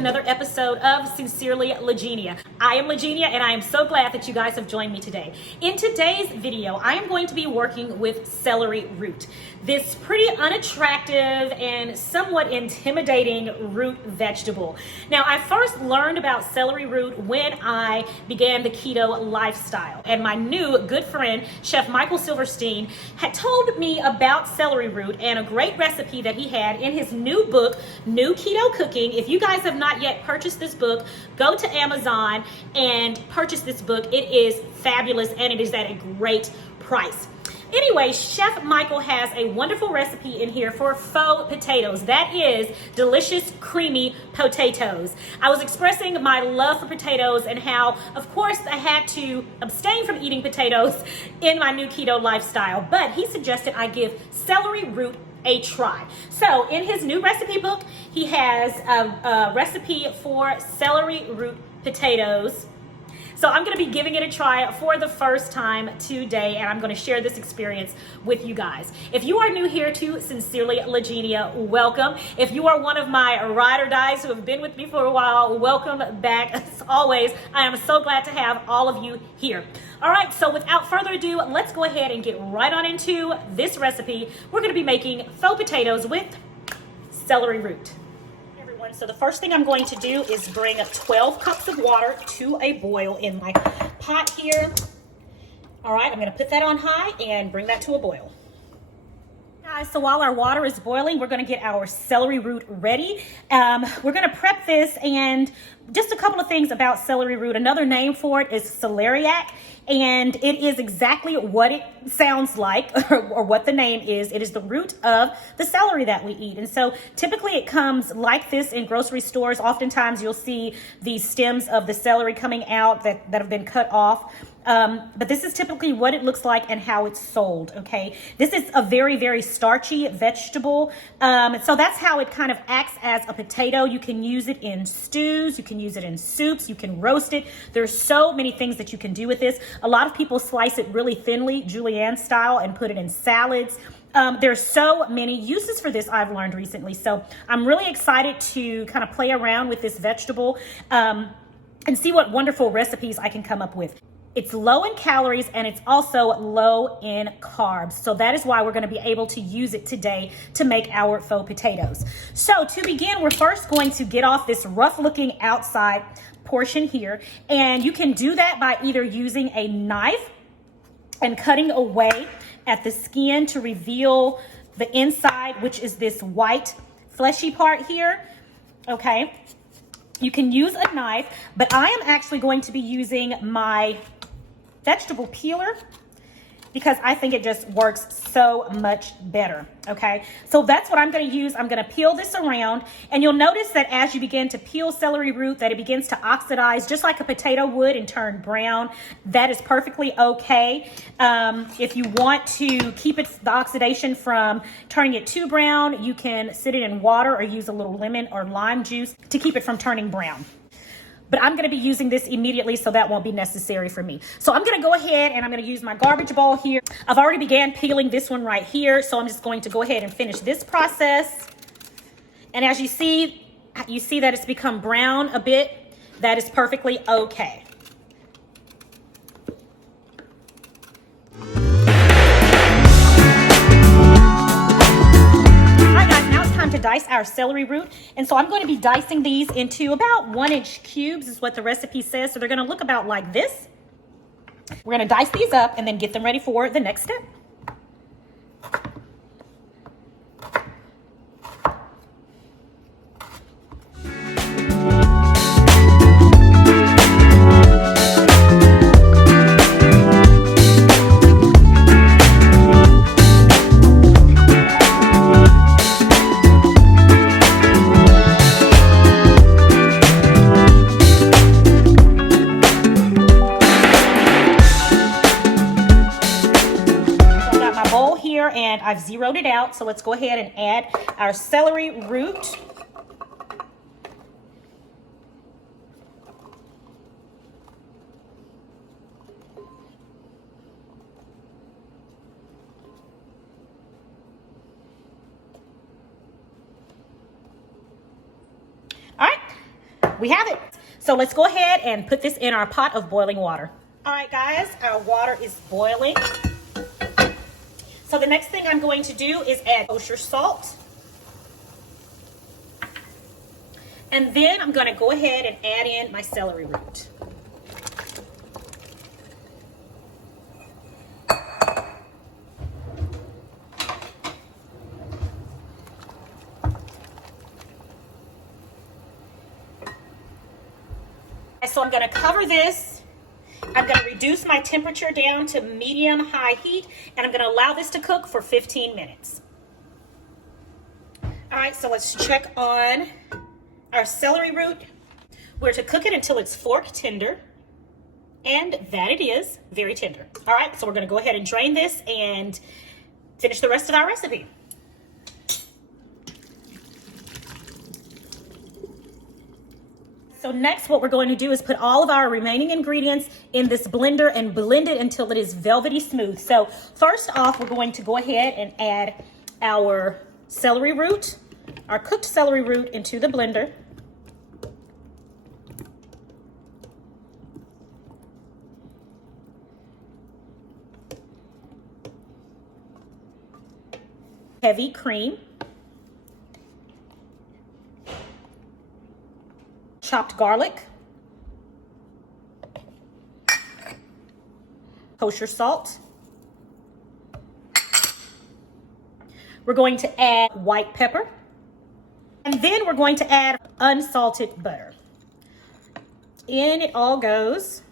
another episode of Sincerely Legenia. I am Legenia and I am so glad that you guys have joined me today. In today's video, I am going to be working with celery root. This pretty unattractive and somewhat intimidating root vegetable. Now, I first learned about celery root when I began the keto lifestyle, and my new good friend, Chef Micheal Silverstein, had told me about celery root and a great recipe that he had in his new book, New Keto Cooking. If you guys have not yet purchased this book, go to Amazon and purchase this book. It is fabulous and it is at a great price. Anyway, Chef Micheal has a wonderful recipe in here for faux potatoes. That is delicious, creamy potatoes. I was expressing my love for potatoes and how, of course, I had to abstain from eating potatoes in my new keto lifestyle, but he suggested I give celery root a try. So in his new recipe book, he has a recipe for celery root potatoes. So I'm going to be giving it a try for the first time today, and I'm going to share this experience with you guys. If you are new here to Sincerely Legenia, welcome. If you are one of my ride or dies who have been with me for a while, welcome back. As always, I am so glad to have all of you here. All right, so without further ado, let's go ahead and get right on into this recipe. We're going to be making faux potatoes with celery root. So the first thing I'm going to do is bring 12 cups of water to a boil in my pot here. All right, I'm going to put that on high and bring that to a boil. Guys, so while our water is boiling, we're going to get our celery root ready. We're going to prep this, and just a couple of things about celery root. Another name for it is celeriac, and it is exactly what it sounds like, or what the name is. It is the root of the celery that we eat. And so typically it comes like this in grocery stores. Oftentimes you'll see the stems of the celery coming out that have been cut off. But this is typically what it looks like and how it's sold, okay? This is a very, very starchy vegetable. So that's how it kind of acts as a potato. You can use it in stews, you can use it in soups, you can roast it. There's so many things that you can do with this. A lot of people slice it really thinly, julienne style, and put it in salads. There's so many uses for this I've learned recently. So I'm really excited to kind of play around with this vegetable and see what wonderful recipes I can come up with. It's low in calories and it's also low in carbs. So that is why we're going to be able to use it today to make our faux potatoes. So to begin, we're first going to get off this rough looking outside portion here. And you can do that by either using a knife and cutting away at the skin to reveal the inside, which is this white fleshy part here. Okay. You can use a knife, but I am actually going to be using my vegetable peeler because I think it just works so much better, okay? So that's what I'm gonna use. I'm gonna peel this around, and you'll notice that as you begin to peel celery root, that it begins to oxidize just like a potato would and turn brown. That is perfectly okay. If you want to keep the oxidation from turning it too brown, you can sit it in water or use a little lemon or lime juice to keep it from turning brown. But I'm going to be using this immediately, so that won't be necessary for me. So I'm going to go ahead and I'm going to use my garbage bowl here. I've already began peeling this one right here, so I'm just going to go ahead and finish this process. And as you see that it's become brown a bit. That is perfectly okay. To dice our celery root, and so I'm going to be dicing these into about 1-inch cubes is what the recipe says. So they're going to look about like this. We're going to dice these up and then get them ready for the next step. And I've zeroed it out, so let's go ahead and add our celery root. All right, we have it. So let's go ahead and put this in our pot of boiling water. All right, guys, our water is boiling. So the next thing I'm going to do is add kosher salt. And then I'm going to go ahead and add in my celery root. So I'm going to cover this. I'm going to reduce my temperature down to medium-high heat, and I'm going to allow this to cook for 15 minutes. All right, so let's check on our celery root. We're to cook it until it's fork tender, and that it is, very tender. All right, so we're going to go ahead and drain this and finish the rest of our recipe. So next, what we're going to do is put all of our remaining ingredients in this blender and blend it until it is velvety smooth. So first off, we're going to go ahead and add our celery root, our cooked celery root, into the blender. Heavy cream. Chopped garlic, kosher salt. We're going to add white pepper, and then we're going to add unsalted butter. In it all goes.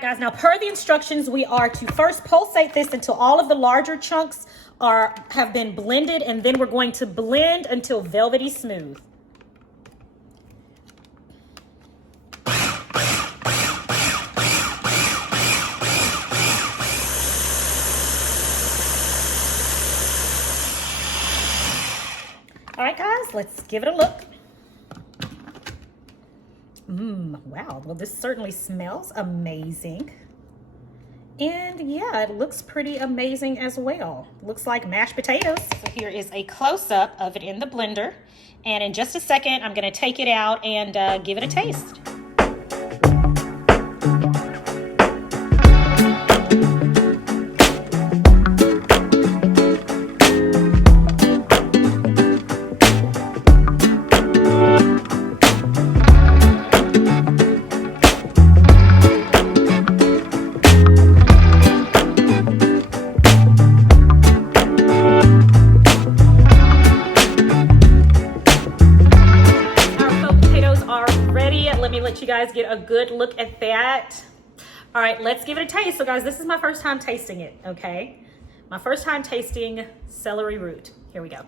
Guys, now per the instructions, we are to first pulsate this until all of the larger chunks have been blended, and then we're going to blend until velvety smooth. All right, guys, let's give it a look. Wow, well, this certainly smells amazing. And yeah, it looks pretty amazing as well. Looks like mashed potatoes. So here is a close-up of it in the blender. And in just a second, I'm gonna take it out and give it a taste. You guys get a good look at that. All right, let's give it a taste. So guys, this is my first time tasting it, okay? My first time tasting celery root. Here we go.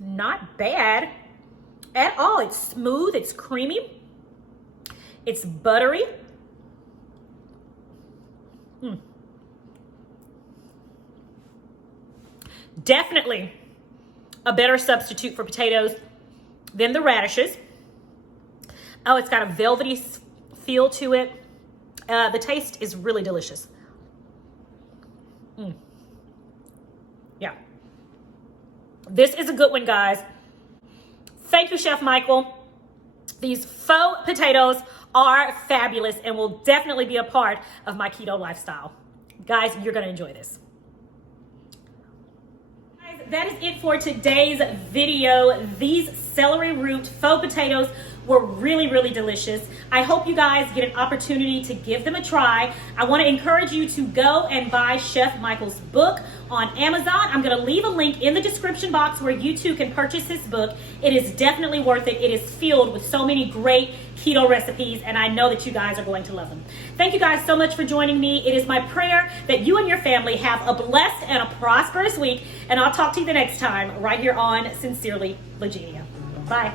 Not bad at all. It's smooth, it's creamy, it's buttery. Definitely a better substitute for potatoes than the radishes. Oh, it's got a velvety feel to it. The taste is really delicious. Yeah. This is a good one, guys. Thank you, Chef Micheal. These faux potatoes are fabulous and will definitely be a part of my keto lifestyle. Guys, you're going to enjoy this. That is it for today's video. These celery root faux potatoes were really, really delicious. I hope you guys get an opportunity to give them a try. I want to encourage you to go and buy Chef Micheal's book on Amazon. I'm going to leave a link in the description box where you too can purchase his book. It is definitely worth it. It is filled with so many great keto recipes, and I know that you guys are going to love them. Thank you guys so much for joining me. It is my prayer that you and your family have a blessed and a prosperous week, and I'll talk to you the next time right here on Sincerely Legenia. Bye.